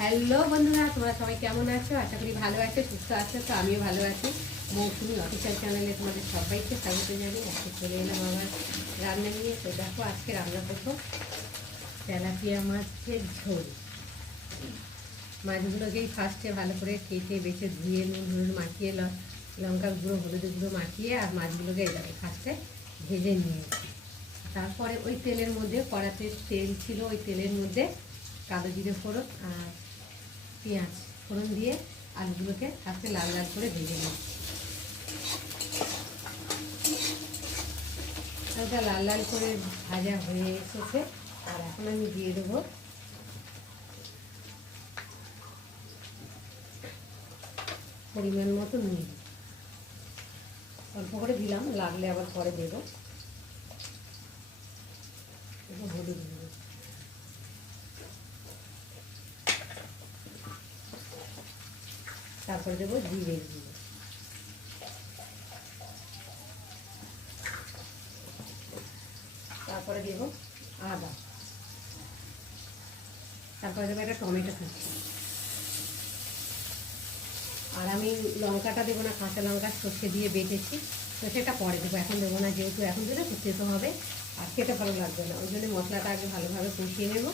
Hello বন্ধুরা, তোমরা সবাই কেমন আছো? আশা করি ভালো আছো, সুস্থ আছো। তো আমিও ভালো আছি। মৌসুমি অফিসিয়াল চ্যানেলে তোমাদের সবাইকে স্বাগত জানিয়ে আজকে চলে এলাম আমার রান্না নিয়ে। তো দেখো, আজকে রান্না করবো তেলাপিয়া মাছের ঝোল। মাছগুলোকেই ফার্স্টে ভালো করে কেটে বেছে ধুয়ে নুন হলুদ মাখিয়ে লঙ্কা গুঁড়ো হলুদ গুঁড়ো মাখিয়ে আর মাছগুলোকে এভাবে ফার্স্টে ভেজে নিয়েছি। তারপরে ওই তেলের মধ্যে, কড়াতে তেল ছিল, ওই তেলের মধ্যে কালো জিরে ফোড়ন আর পেঁয়াজ ফোড়ন দিয়ে আলুগুলোকে আস্তে লাল লাল করে ভেজে নিই। হালকা লাল লাল করে ভাজা হয়ে এসেছে। আর এখন আমি দিয়ে দেবো পরিমাণ মতো নুন। অল্প করে দিলাম, লাগলে আবার পরে দেবো। হলুদ দেবো, তারপরে দেবো জিরে গুঁড়ো, তারপরে দেবো আদা, তারপরে দেবো একটা টমেটো কুচি। আর আমি লঙ্কাটা দেবো না, কাঁচা লঙ্কা সর্ষে দিয়ে বেটেছি, তো সেটা পরে দেবো, এখন দেবো না, যেহেতু এখন দিলে তো তেতো হবে আর খেতে ভালো লাগবে না। ওই জন্য মশলাটা আগে ভালোভাবে কষিয়ে নেব।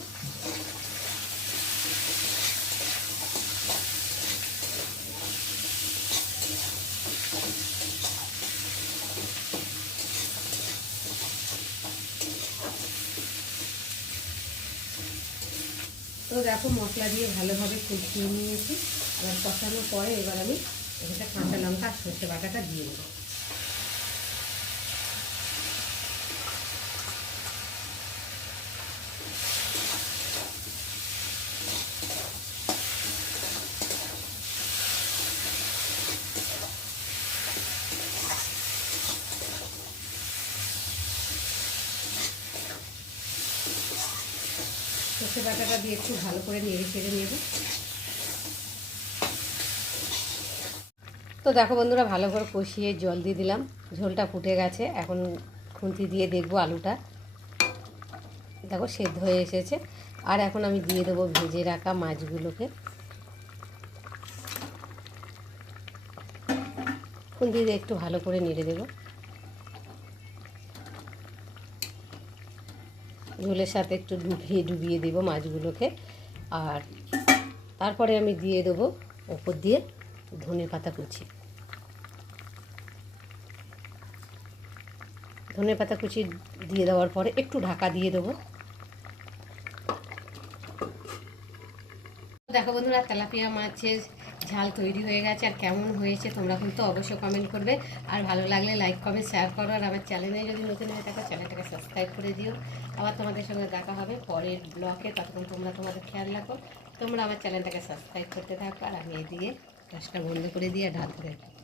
তো দেখো, মশলা দিয়ে ভালোভাবে কষিয়ে নিয়েছি। এবার কষানোর পরে এবার আমি এটা কাঁচা লঙ্কা আর সর্ষে বাটাটা দিয়ে দেবো। সর্ষে বাটাটা দিয়ে একটু ভালো করে নেড়ে চেড়ে নেব। তো দেখো বন্ধুরা, ভালো করে কষিয়ে জল দিয়ে দিলাম, ঝোলটা ফুটে গেছে। এখন খুন্তি দিয়ে দেখবো আলুটা, দেখো সেদ্ধ হয়ে এসেছে। আর এখন আমি দিয়ে দেবো ভেজে রাখা মাছগুলোকে। খুন্তি দিয়ে একটু ভালো করে নেড়ে দেবো। ঝোলের সাথে একটু ডুবিয়ে দেবো মাছগুলোকে। আর তারপরে আমি দিয়ে দেবো ওপর দিয়ে ধনেপাতা কুচি। ধনেপাতা কুচি দিয়ে দেওয়ার পরে একটু ঢাকা দিয়ে দেবো। দেখো বন্ধুরা, তেলাপিয়া মাছের ঝাল তৈরি হয়ে গেছে। আর কেমন হয়েছে তোমরা কিন্তু অবশ্যই কমেন্ট করবে। আর ভালো লাগলে লাইক কমেন্ট শেয়ার করো। আর আমার চ্যানেলে যদি নতুন হয়ে থাকো, চ্যানেলটাকে সাবস্ক্রাইব করে দিও। আবার তোমাদের সঙ্গে দেখা হবে পরের ব্লগে। ততক্ষণ তোমরা তোমাদের খেয়াল রাখো। তোমরা আমার চ্যানেলটাকে সাবস্ক্রাইব করতে থাকো। আর আমি এদিকে গ্যাসটা বন্ধ করে দিয়ে ঢালতে থাকি।